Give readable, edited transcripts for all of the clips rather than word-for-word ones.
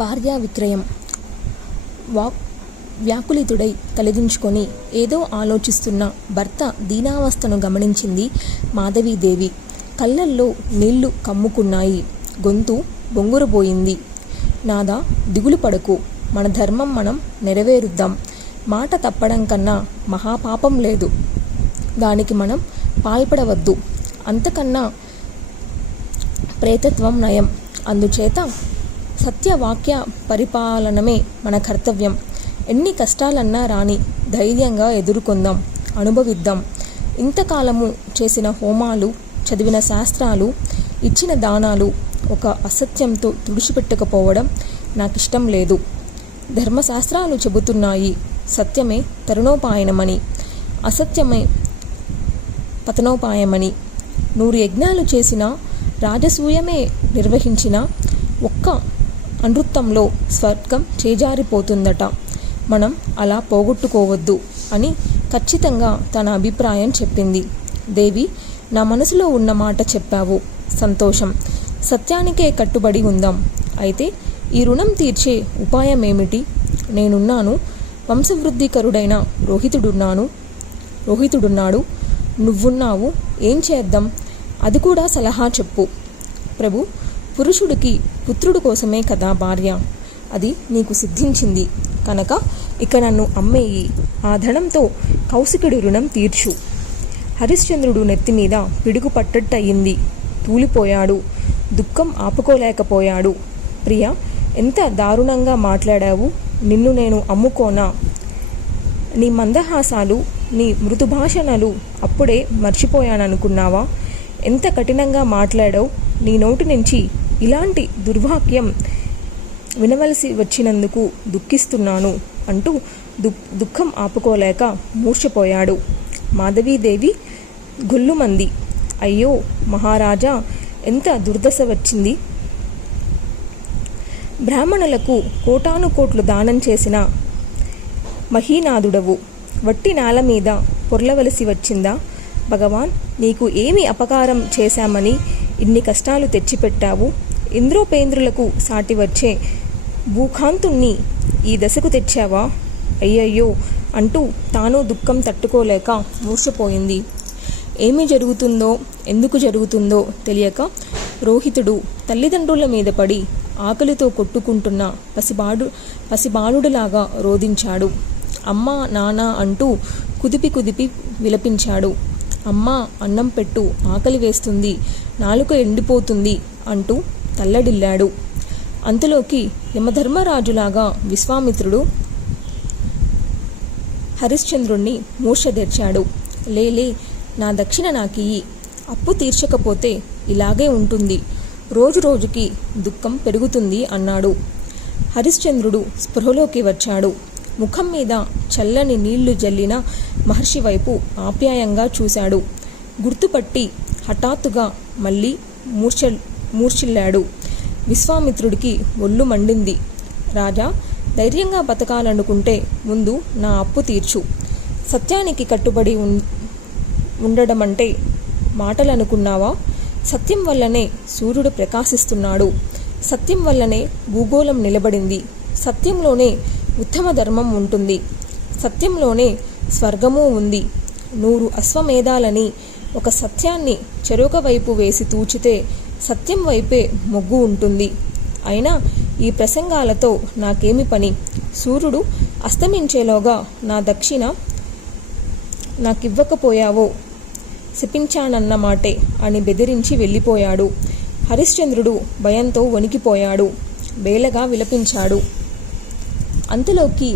భార్యా విక్రయం. వ్యాకులితుడై తలదించుకొని ఏదో ఆలోచిస్తున్న భర్త దీనావస్థను గమనించింది మాధవీదేవి. కళ్ళల్లో నీళ్లు కమ్ముకున్నాయి. గొంతు బొంగురబోయింది. నాదా, దిగులు పడకు. మన ధర్మం మనం నెరవేరుద్దాం. మాట తప్పడం కన్నా మహాపాపం లేదు. దానికి మనం పాల్పడవద్దు. అంతకన్నా ప్రేతత్వం నయం. అందుచేత సత్యవాక్య పరిపాలనమే మన కర్తవ్యం. ఎన్ని కష్టాలన్నా రాని ధైర్యంగా ఎదుర్కొందాం, అనుభవిద్దాం. ఇంతకాలము చేసిన హోమాలు, చదివిన శాస్త్రాలు, ఇచ్చిన దానాలు ఒక అసత్యంతో తుడిచిపెట్టకపోవడం నాకిష్టం లేదు. ధర్మశాస్త్రాలు చెబుతున్నాయి సత్యమే తరుణోపాయనమని, అసత్యమే పతనోపాయమని. 100 యజ్ఞాలు చేసినా, రాజసూయమే నిర్వహించిన ఒక్క అనృత్తంలో స్వర్గం చేజారిపోతుందట. మనం అలా పోగొట్టుకోవద్దు అని ఖచ్చితంగా తన అభిప్రాయం చెప్పింది. దేవి, నా మనసులో ఉన్న మాట చెప్పావు, సంతోషం. సత్యానికే కట్టుబడి ఉందాం. అయితే ఈ రుణం తీర్చే ఉపాయం ఏమిటి? నేనున్నాను. వంశవృద్ధికరుడైన రోహితుడున్నాడు. నువ్వున్నావు. ఏం చేద్దాం? అది కూడా సలహా చెప్పు. ప్రభు, పురుషుడికి పుత్రుడు కోసమే కదా భార్య. అది నీకు సిద్ధించింది కనుక ఇక నన్ను అమ్మేయి. ఆ ధనంతో కౌశికుడి రుణం తీర్చు. హరిశ్చంద్రుడు నెత్తిమీద పిడుగు పట్టట్టయింది. తూలిపోయాడు. దుఃఖం ఆపుకోలేకపోయాడు. ప్రియ, ఎంత దారుణంగా మాట్లాడావు. నిన్ను నేను అమ్ముకోనా? నీ మందహాసాలు, నీ మృదుభాషణలు అప్పుడే మర్చిపోయాననుకున్నావా? ఎంత కఠినంగా మాట్లాడావు. నీ నోటి నుంచి ఇలాంటి దుర్వాక్యం వినవలసి వచ్చినందుకు దుఃఖిస్తున్నాను అంటూ దుఃఖం ఆపుకోలేక మూర్ఛపోయాడు. మాధవీదేవి గొల్లుమంది. అయ్యో మహారాజా, ఎంత దుర్దశ వచ్చింది. బ్రాహ్మణులకు కోటానుకోట్లు దానం చేసిన మహీనాథుడవు. వట్టి నేల మీద పొర్లవలసి వచ్చిందా? భగవాన్, నీకు ఏమి అపకారం చేశామని ఇన్ని కష్టాలు తెచ్చిపెట్టావు? ఇంద్రోపేంద్రులకు సాటి వచ్చే భూకాంతుణ్ణి ఈ దశకు తెచ్చావా? అయ్యయ్యో అంటూ తాను దుఃఖం తట్టుకోలేక మూర్ఛపోయింది. ఏమి జరుగుతుందో, ఎందుకు జరుగుతుందో తెలియక రోహితుడు తల్లిదండ్రుల మీద పడి ఆకలితో కొట్టుకుంటున్న పసిబాలుడిలాగా రోదించాడు. అమ్మా, నాన్న అంటూ కుదిపి విలపించాడు. అమ్మా, అన్నం పెట్టు, ఆకలి వేస్తుంది, నాలుక ఎండిపోతుంది అంటూ తల్లడిల్లాడు. అంతలోకి యమధర్మరాజులాగా విశ్వామిత్రుడు హరిశ్చంద్రుణ్ణి మూర్ఛదెర్చాడు. లేలే, నా దక్షిణ నాకియ్యి. అప్పు తీర్చకపోతే ఇలాగే ఉంటుంది. రోజుకి దుఃఖం పెరుగుతుంది అన్నాడు. హరిశ్చంద్రుడు స్పృహలోకి వచ్చాడు. ముఖం మీద చల్లని నీళ్లు జల్లిన మహర్షి వైపు ఆప్యాయంగా చూశాడు. గుర్తుపట్టి హఠాత్తుగా మళ్ళీ మూర్ఛిల్లాడు. విశ్వామిత్రుడికి ఒళ్ళు మండింది. రాజా, ధైర్యంగా బతకాలనుకుంటే ముందు నా అప్పు తీర్చు. సత్యానికి కట్టుబడి ఉండడమంటే మాటలనుకున్నావా? సత్యం వల్లనే సూర్యుడు ప్రకాశిస్తున్నాడు. సత్యం వల్లనే భూగోళం నిలబడింది. సత్యంలోనే ఉత్తమ ధర్మం ఉంటుంది. సత్యంలోనే స్వర్గము ఉంది. 100 అశ్వమేధాలని ఒక సత్యాన్ని చెరొక వైపు వేసి తూచితే సత్యం వైపే మొగ్గు ఉంటుంది. అయినా ఈ ప్రసంగాలతో నాకేమి పని? సూర్యుడు అస్తమించేలోగా నా దక్షిణ నాకివ్వకపోయావో శపించానన్న మాటే అని బెదిరించి వెళ్ళిపోయాడు. హరిశ్చంద్రుడు భయంతో వణికిపోయాడు. బేలగా విలపించాడు. అంతలోకి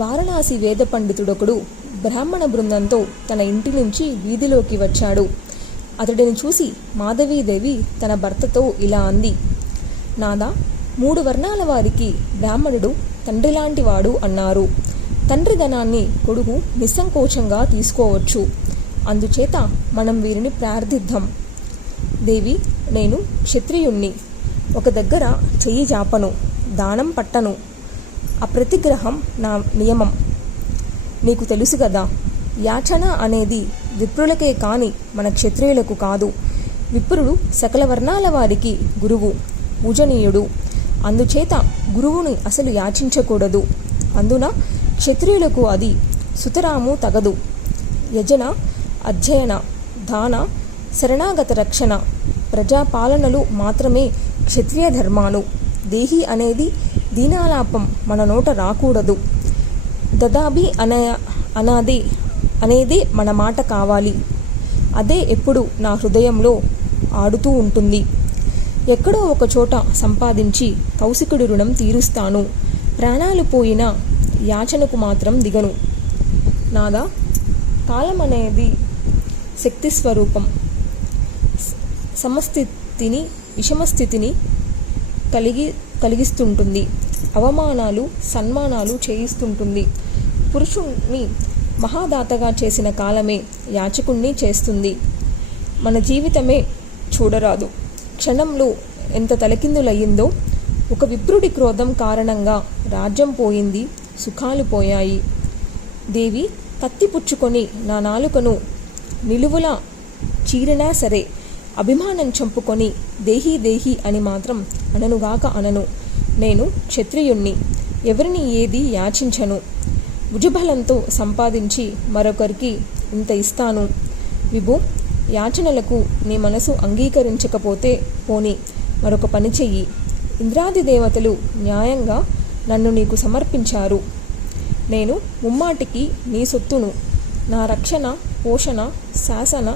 వారణాసి వేద పండితుడొకడు బ్రాహ్మణ బృందంతో తన ఇంటి నుంచి వీధిలోకి వచ్చాడు. అతడిని చూసి మాధవీదేవి తన భర్తతో ఇలా అంది. నాదా, 3 వర్ణాల వారికి బ్రాహ్మణుడు తండ్రిలాంటి వాడు అన్నారు. తండ్రి ధనాన్ని కొడుకు నిస్సంకోచంగా తీసుకోవచ్చు. అందుచేత మనం వీరిని ప్రార్థిద్దాం. దేవి, నేను క్షత్రియుణ్ణి. ఒక దగ్గర చెయ్యి జాపను, దానం పట్టను. అప్రతిగ్రహం నా నియమం. నీకు తెలుసు కదా. యాచన అనేది విప్రులకే కాని మన క్షత్రియులకు కాదు. విప్రుడు సకల వర్ణాల వారికి గురువు, పూజనీయుడు. అందుచేత గురువుని అసలు యాచించకూడదు. అందున క్షత్రియులకు అది సుతరాము తగదు. యజన, అధ్యయన, దాన, శరణాగత రక్షణ, ప్రజాపాలనలు మాత్రమే క్షత్రియ ధర్మాలు. దేహి అనేది దీనాలాపం మన నోట రాకూడదు. దదాబి అనేదే మన మాట కావాలి. అదే ఎప్పుడు నా హృదయంలో ఆడుతూ ఉంటుంది. ఎక్కడో ఒక చోట సంపాదించి కౌశికుడి రుణం తీరుస్తాను. ప్రాణాలు పోయినా యాచనకు మాత్రం దిగను. నాదా, కాలం అనేది శక్తి స్వరూపం. సమస్థితిని, విషమస్థితిని కలిగిస్తుంటుంది. అవమానాలు, సన్మానాలు చేయిస్తుంటుంది. పురుషుణ్ణి మహాదాతగా చేసిన కాలమే యాచకుణ్ణి చేస్తుంది. మన జీవితమే చూడరాదు. క్షణంలో ఎంత తలకిందులయ్యిందో. ఒక విప్రుడి క్రోధం కారణంగా రాజ్యం పోయింది, సుఖాలు పోయాయి. దేవి కత్తిపుచ్చుకొని నా నాలుకను నిలువులా చీరినా సరే అభిమానం చంపుకొని దేహీ దేహీ అని మాత్రం అననుగాక అనను. నేను క్షత్రియుణ్ణి, ఎవరిని ఏది యాచించను. భుజబలంతో సంపాదించి మరొకరికి ఇంత ఇస్తాను. విభు, యాచనలకు నీ మనసు అంగీకరించకపోతే పోని, మరొక పని చెయ్యి. ఇంద్రాది దేవతలు న్యాయంగా నన్ను నీకు సమర్పించారు. నేను ముమ్మాటికి నీ సొత్తును. నా రక్షణ, పోషణ, శాసన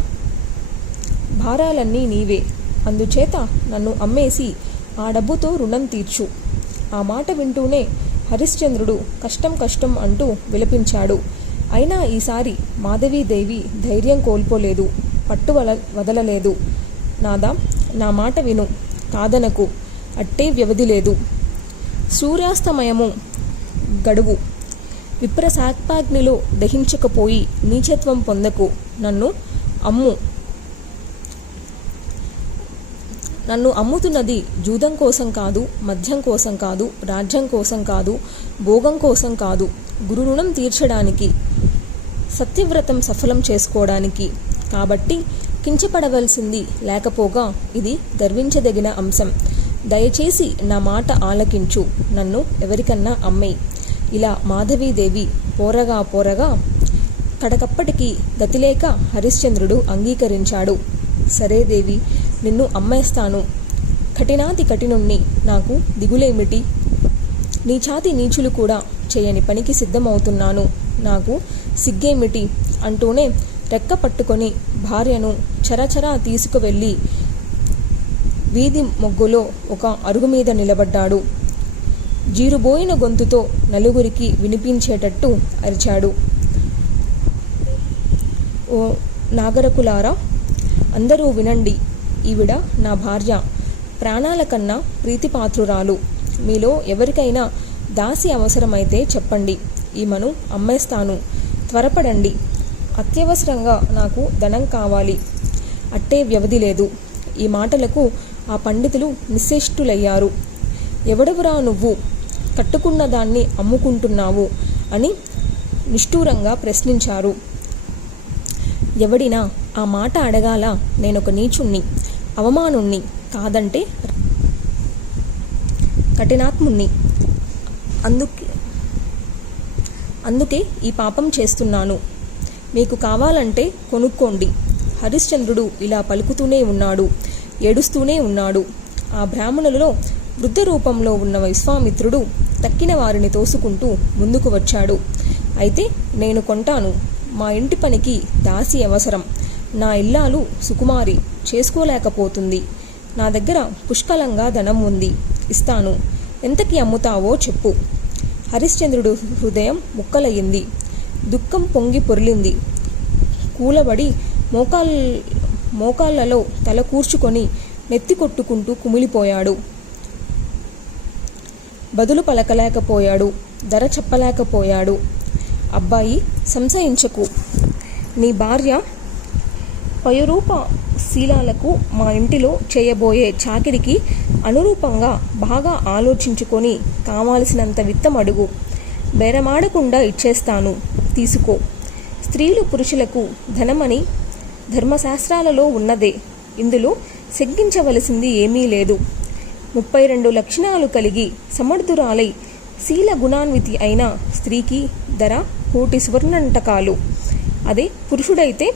భారాలన్నీ నీవే. అందుచేత నన్ను అమ్మేసి ఆ డబ్బుతో రుణం తీర్చు. ఆ మాట వింటూనే హరిశ్చంద్రుడు కష్టం కష్టం అంటూ విలపించాడు. అయినా ఈసారి మాధవీదేవి ధైర్యం కోల్పోలేదు, వదలలేదు. నాదా, నా మాట విను, కాదనకు. అట్టే వ్యవధి లేదు. సూర్యాస్తమయము గడువు. విప్రశాపాగ్నిలో దహించకపోయి నీచత్వం పొందకు. నన్ను అమ్ముతున్నది జూదం కోసం కాదు, మద్యం కోసం కాదు, రాజ్యం కోసం కాదు, భోగం కోసం కాదు, గురు రుణం తీర్చడానికి, సత్యవ్రతం సఫలం చేసుకోవడానికి. కాబట్టి కించపడవలసింది లేకపోగా ఇది గర్వించదగిన అంశం. దయచేసి నా మాట ఆలకించు. నన్ను ఎవరికన్నా అమ్మేయి. ఇలా మాధవీదేవి పోరగా కడకప్పటికి గతిలేక హరిశ్చంద్రుడు అంగీకరించాడు. సరే దేవి, నిన్ను అమ్మేస్తాను. కఠినాతి కఠినుణ్ణి, నాకు దిగులేమిటి? నీచాతి నీచులు కూడా చేయని పనికి సిద్ధమవుతున్నాను. నాకు సిగ్గేమిటి? అంటూనే రెక్క పట్టుకొని భార్యను చరచరా తీసుకువెళ్ళి వీధి మొగ్గులో ఒక అరుగు మీద నిలబడ్డాడు. జీరుబోయిన గొంతుతో నలుగురికి వినిపించేటట్టు అరిచాడు. ఓ నాగరకులారా, అందరూ వినండి. ఈవిడ నా భార్య, ప్రాణాల కన్నా ప్రీతిపాత్రురాలు. మీలో ఎవరికైనా దాసి అవసరమైతే చెప్పండి, ఈమెను అమ్మేస్తాను. త్వరపడండి. అత్యవసరంగా నాకు ధనం కావాలి. అట్టే వ్యవధి లేదు. ఈ మాటలకు ఆ పండితులు నిశ్చేష్టులయ్యారు. ఎవడెవరా నువ్వు? కట్టుకున్న దాన్ని అమ్ముకుంటున్నావు అని నిష్ఠూరంగా ప్రశ్నించారు. ఎవడినా ఆ మాట అడగాల? నేనొక నీచుణ్ణి, అవమానుణ్ణి, కాదంటే కఠినాత్ముణ్ణి. అందుకే ఈ పాపం చేస్తున్నాను. మీకు కావాలంటే కొనుక్కోండి. హరిశ్చంద్రుడు ఇలా పలుకుతూనే ఉన్నాడు, ఏడుస్తూనే ఉన్నాడు. ఆ బ్రాహ్మణులలో వృద్ధ రూపంలో ఉన్న విశ్వామిత్రుడు తక్కిన వారిని తోసుకుంటూ ముందుకు వచ్చాడు. అయితే నేను కొంటాను. మా ఇంటి పనికి దాసి అవసరం. నా ఇల్లాలు సుకుమారి, చేసుకోలేకపోతుంది. నా దగ్గర పుష్కలంగా ధనం ఉంది, ఇస్తాను. ఎంతకి అమ్ముతావో చెప్పు. హరిశ్చంద్రుడు హృదయం ముక్కలయ్యింది. దుఃఖం పొంగి పొర్లింది. కూలబడి మోకాళ్ళలో తల కూర్చుకొని నెత్తి కొట్టుకుంటూ కుమిలిపోయాడు. బదులు పలకలేకపోయాడు, ధర చెప్పలేకపోయాడు. అబ్బాయి, సంశయించకు. నీ భార్య పయరూప శీలాలకు మా ఇంటిలో చేయబోయే చాకిరికి అనురూపంగా బాగా ఆలోచించుకొని కావాల్సినంత విత్తం అడుగు. బేరమాడకుండా ఇచ్చేస్తాను, తీసుకో. స్త్రీలు పురుషులకు ధనమని ధర్మశాస్త్రాలలో ఉన్నదే. ఇందులో శంకించవలసింది ఏమీ లేదు. 32 లక్షణాలు కలిగి సమర్థురాలై శీల గుణాన్వితి అయిన స్త్రీకి ధర 1,000,000 సువర్ణంటకాలు. అదే పురుషుడైతే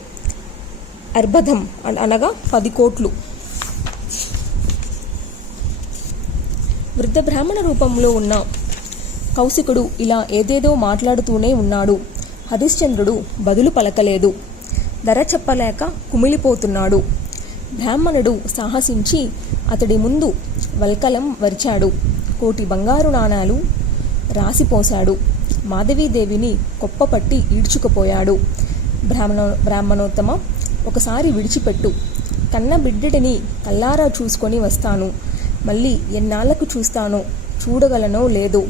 అర్బధం అనగా 10 కోట్లు. వృద్ధ బ్రాహ్మణ రూపంలో ఉన్న కౌశికుడు ఇలా ఏదేదో మాట్లాడుతూనే ఉన్నాడు. హరిశ్చంద్రుడు బదులు పలకలేదు. ధర చెప్పలేక కుమిలిపోతున్నాడు. బ్రాహ్మణుడు సాహసించి అతడి ముందు వల్కలం వరిచాడు. 1,000,000 బంగారు నాణాలు రాసిపోశాడు. మాధవీదేవిని కొప్పపట్టి ఈడ్చుకుపోయాడు. బ్రాహ్మణోత్తమ, ఒకసారి విడిచిపెట్టు. కన్న బిడ్డడిని కల్లారా చూసుకొని వస్తాను. మళ్ళీ ఎన్నాళ్లకు చూస్తానో, చూడగలనో లేదో.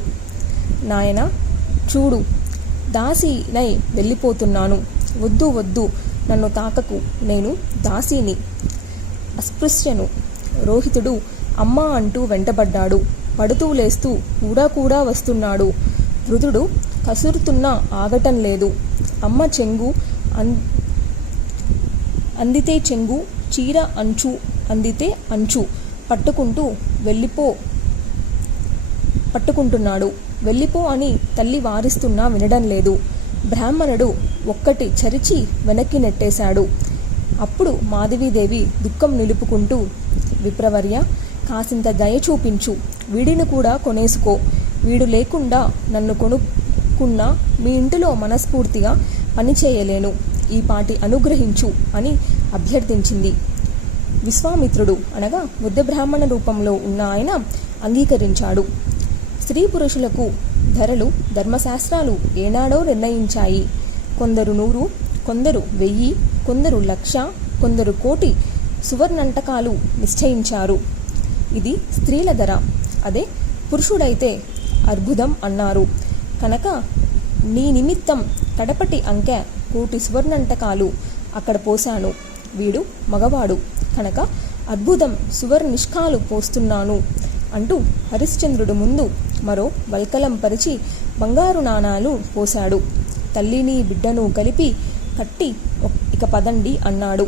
నాయనా చూడు, దాసినై వెళ్ళిపోతున్నాను. వద్దు వద్దు, నన్ను తాకకు, నేను దాసిని, అస్పృశ్యను. రోహితుడు అమ్మా అంటూ వెంటబడ్డాడు. పడుతూ లేస్తూ కూడా వస్తున్నాడు. వృద్ధుడు కసురుతున్నా ఆగటం లేదు. అమ్మ చెంగు అందితే చెంగు, చీర అంచు అందితే అంచు పట్టుకుంటున్నాడు. వెళ్ళిపో అని తల్లి వారిస్తున్నా వినడం లేదు. బ్రాహ్మణుడు ఒక్కటి చరిచి వెనక్కి నెట్టేశాడు. అప్పుడు మాధవీదేవి దుఃఖం నిలుపుకుంటూ, విప్రవర్య, కాసింత దయ చూపించు. వీడిని కూడా కొనేసుకో. వీడు లేకుండా నన్ను కొనుక్కున్నా మీ ఇంటిలో మనస్ఫూర్తిగా పనిచేయలేను. ఈ పాటి అనుగ్రహించు అని అభ్యర్థించింది. విశ్వామిత్రుడు అనగా బుద్ధ బ్రాహ్మణ రూపంలో ఉన్న ఆయన అంగీకరించాడు. స్త్రీ పురుషులకు ధరలు ధర్మశాస్త్రాలు ఏనాడో నిర్ణయించాయి. కొందరు 100, కొందరు 1000, కొందరు 1,00,000, కొందరు 1,00,00,000 సువర్ణంటకాలు నిశ్చయించారు. ఇది స్త్రీల ధర. అదే పురుషుడైతే అర్బుదం అన్నారు. కనుక నీ నిమిత్తం కడపటి అంకె 1,00,00,000 సువర్ణంటకాలు అక్కడ పోశాను. వీడు మగవాడు కనుక అద్భుతం సువర్నిష్కాలు పోస్తున్నాను అంటూ హరిశ్చంద్రుడు ముందు మరో వల్కలం పరిచి బంగారు నాణాలు పోశాడు. తల్లిని బిడ్డను కలిపి కట్టి ఇక పదండి అన్నాడు.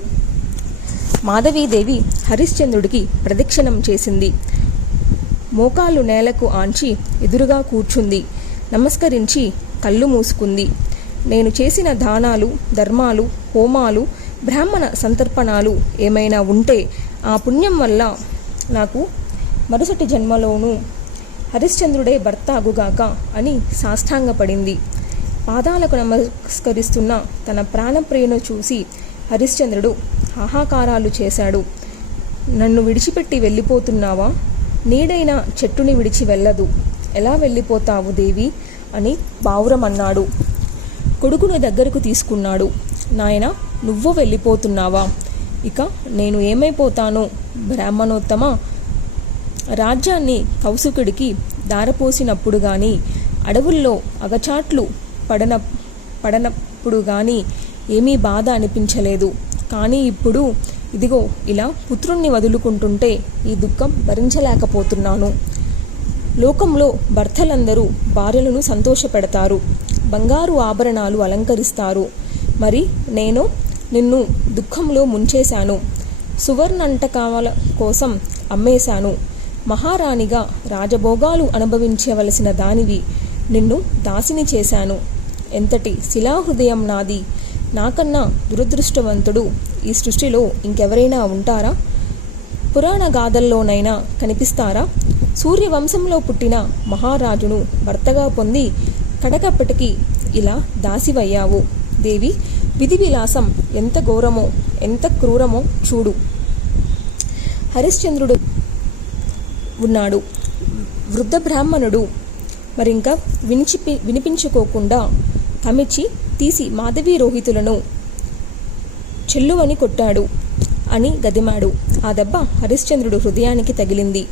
మాధవీదేవి హరిశ్చంద్రుడికి ప్రదక్షిణం చేసింది. మోకాళ్ళు నేలకు ఆంచి ఎదురుగా కూర్చుంది. నమస్కరించి కళ్ళు మూసుకుంది. నేను చేసిన దానాలు, ధర్మాలు, హోమాలు, బ్రాహ్మణ సంతర్పణాలు ఏమైనా ఉంటే ఆ పుణ్యం వల్ల నాకు మరుసటి జన్మలోనూ హరిశ్చంద్రుడే భర్త అగుగాక అని సాష్టాంగపడింది. పాదాలకు నమస్కరిస్తున్న తన ప్రాణప్రియును చూసి హరిశ్చంద్రుడు హాహాకారాలు చేశాడు. నన్ను విడిచిపెట్టి వెళ్ళిపోతున్నావా? నీడైన చెట్టుని విడిచి వెళ్ళదు. ఎలా వెళ్ళిపోతావు దేవి అని బావురమన్నాడు. కొడుకును దగ్గరకు తీసుకున్నాడు. నాయన, నువ్వు వెళ్ళిపోతున్నావా? ఇక నేను ఏమైపోతానో బ్రాహ్మణోత్తమ. రాజ్యాన్ని కౌశికుడికి దారపోసినప్పుడు కానీ, అడవుల్లో అగచాట్లు పడనప్పుడు కానీ ఏమీ బాధ అనిపించలేదు. కానీ ఇప్పుడు ఇదిగో ఇలా పుత్రుణ్ణి వదులుకుంటుంటే ఈ దుఃఖం భరించలేకపోతున్నాను. లోకంలో భర్తలందరూ భార్యలను సంతోషపెడతారు, బంగారు ఆభరణాలు అలంకరిస్తారు. మరి నేను నిన్ను దుఃఖంలో ముంచేశాను. సువర్ణంటకాల కోసం అమ్మేశాను. మహారాణిగా రాజభోగాలు అనుభవించవలసిన దానివి. నిన్ను దాసిని చేశాను. ఎంతటి శిలాహృదయం నాది. నాకన్నా దురదృష్టవంతుడు ఈ సృష్టిలో ఇంకెవరైనా ఉంటారా? పురాణ గాథల్లోనైనా కనిపిస్తారా? సూర్యవంశంలో పుట్టిన మహారాజును భర్తగా పొంది కడకప్పటికి ఇలా దాసివయ్యావు. దేవి, విధి విలాసం ఎంత ఘోరమో, ఎంత క్రూరమో చూడు. హరిశ్చంద్రుడు ఉన్నాడు. వృద్ధ బ్రాహ్మణుడు మరింకా వినిపించుకోకుండా కమిచి తీసి మాధవీ రోహితులను చెల్లువని కొట్టాడు అని గదిమాడు. ఆ దెబ్బ హరిశ్చంద్రుడు హృదయానికి తగిలింది.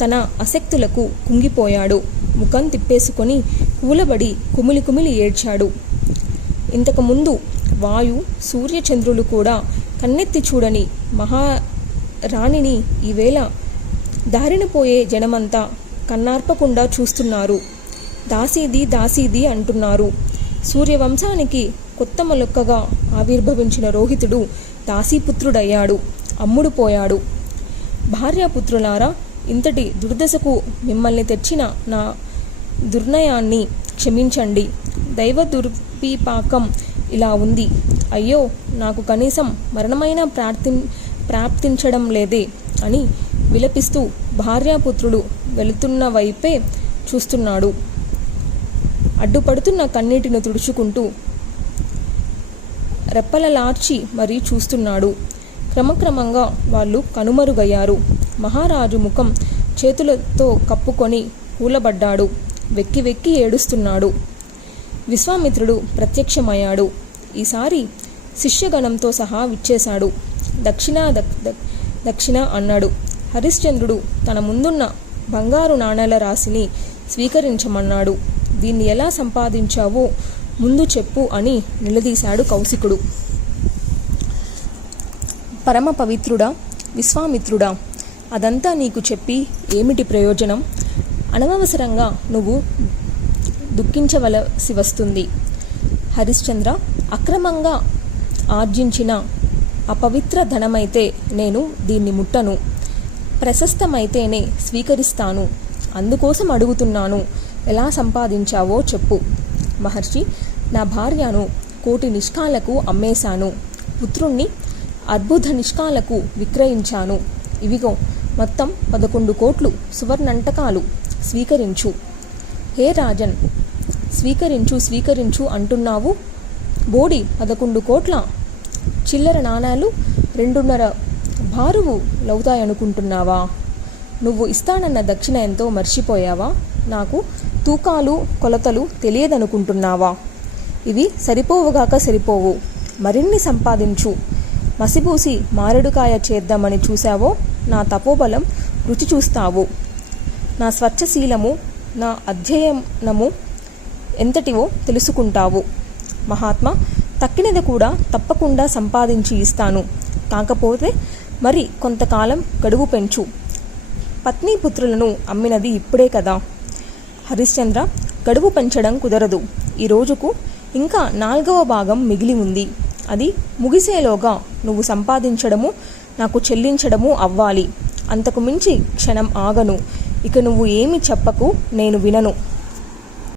తన అశక్తులకు కుంగిపోయాడు. ముఖం తిప్పేసుకొని కూలబడి కుమిలి ఏడ్చాడు. ఇంతకుముందు వాయు, సూర్యచంద్రులు కూడా కన్నెత్తి చూడని మహారాణిని ఈవేళ దారిన పోయే జనమంతా కన్నార్పకుండా చూస్తున్నారు. దాసీది దాసీది అంటున్నారు. సూర్యవంశానికి కొత్త మొలకగా ఆవిర్భవించిన రోహితుడు దాసీపుత్రుడయ్యాడు. అమ్ముడు పోయాడు. భార్యాపుత్రులారా, ఇంతటి దుర్దశకు మిమ్మల్ని తెచ్చిన నా దుర్నయాన్ని క్షమించండి. దైవ దుర్విపాకం ఇలా ఉంది. అయ్యో, నాకు కనీసం మరణమైనా ప్రాప్తించడం లేదే అని విలపిస్తూ భార్యాపుత్రులు వెళుతున్న వైపే చూస్తున్నాడు. అడ్డుపడుతున్న కన్నీటిని తుడుచుకుంటూ రెప్పలలార్చి మరీ చూస్తున్నాడు. క్రమక్రమంగా వాళ్ళు కనుమరుగయ్యారు. మహారాజు ముఖం చేతులతో కప్పుకొని కూలబడ్డాడు. వెక్కి వెక్కి ఏడుస్తున్నాడు. విశ్వామిత్రుడు ప్రత్యక్షమయ్యాడు. ఈసారి శిష్యగణంతో సహా విచ్చేశాడు. దక్షిణ అన్నాడు. హరిశ్చంద్రుడు తన ముందున్న బంగారు నాణేల రాశిని స్వీకరించమన్నాడు. దీన్ని ఎలా సంపాదించావో ముందు చెప్పు అని నిలదీశాడు కౌశికుడు. పరమ పవిత్రుడా విశ్వామిత్రుడా, అదంతా నీకు చెప్పి ఏమిటి ప్రయోజనం? అనవసరంగా నువ్వు దుఃఖించవలసి వస్తుంది. హరిశ్చంద్ర, అక్రమంగా ఆర్జించిన అపవిత్ర ధనమైతే నేను దీన్ని ముట్టను. ప్రశస్తమైతేనే స్వీకరిస్తాను. అందుకోసం అడుగుతున్నాను. ఎలా సంపాదించావో చెప్పు. మహర్షి, నా భార్యను 1,000,000 నిష్కాలకు అమ్మేశాను. పుత్రుణ్ణి అర్బుధ నిష్కాలకు విక్రయించాను. ఇవిగో మొత్తం 11 కోట్లు సువర్ణంటకాలు. స్వీకరించు. హే రాజన్, స్వీకరించు అంటున్నావు. బోడి 11 కోట్ల చిల్లర నాణాలు 2.5 బారువు లవుతాయనుకుంటున్నావా? నువ్వు ఇస్తానన్న దక్షిణ ఎంతో మర్చిపోయావా? నాకు తూకాలు కొలతలు తెలియదనుకుంటున్నావా? ఇవి సరిపోవుగాక సరిపోవు. మరిన్ని సంపాదించు. మసిబూసి మారేడుకాయ చేద్దామని చూశావో నా తపోబలం రుచి చూస్తావు. నా స్వచ్ఛశీలము, నా అధ్యయనము ఎంతటివో తెలుసుకుంటావు. మహాత్మా, తక్కినది కూడా తప్పకుండా సంపాదించి ఇస్తాను. కాకపోతే మరి కొంతకాలం గడువు పెంచు. పత్నీపుత్రులను అమ్మినది ఇప్పుడే కదా. హరిశ్చంద్ర, గడువు పెంచడం కుదరదు. ఈ రోజుకు ఇంకా 4వ భాగం మిగిలి ఉంది. అది ముగిసేలోగా నువ్వు సంపాదించడము నాకు చెల్లించడము అవ్వాలి. అంతకు మించి క్షణం ఆగను. ఇక నువ్వు ఏమి చెప్పకు, నేను వినను.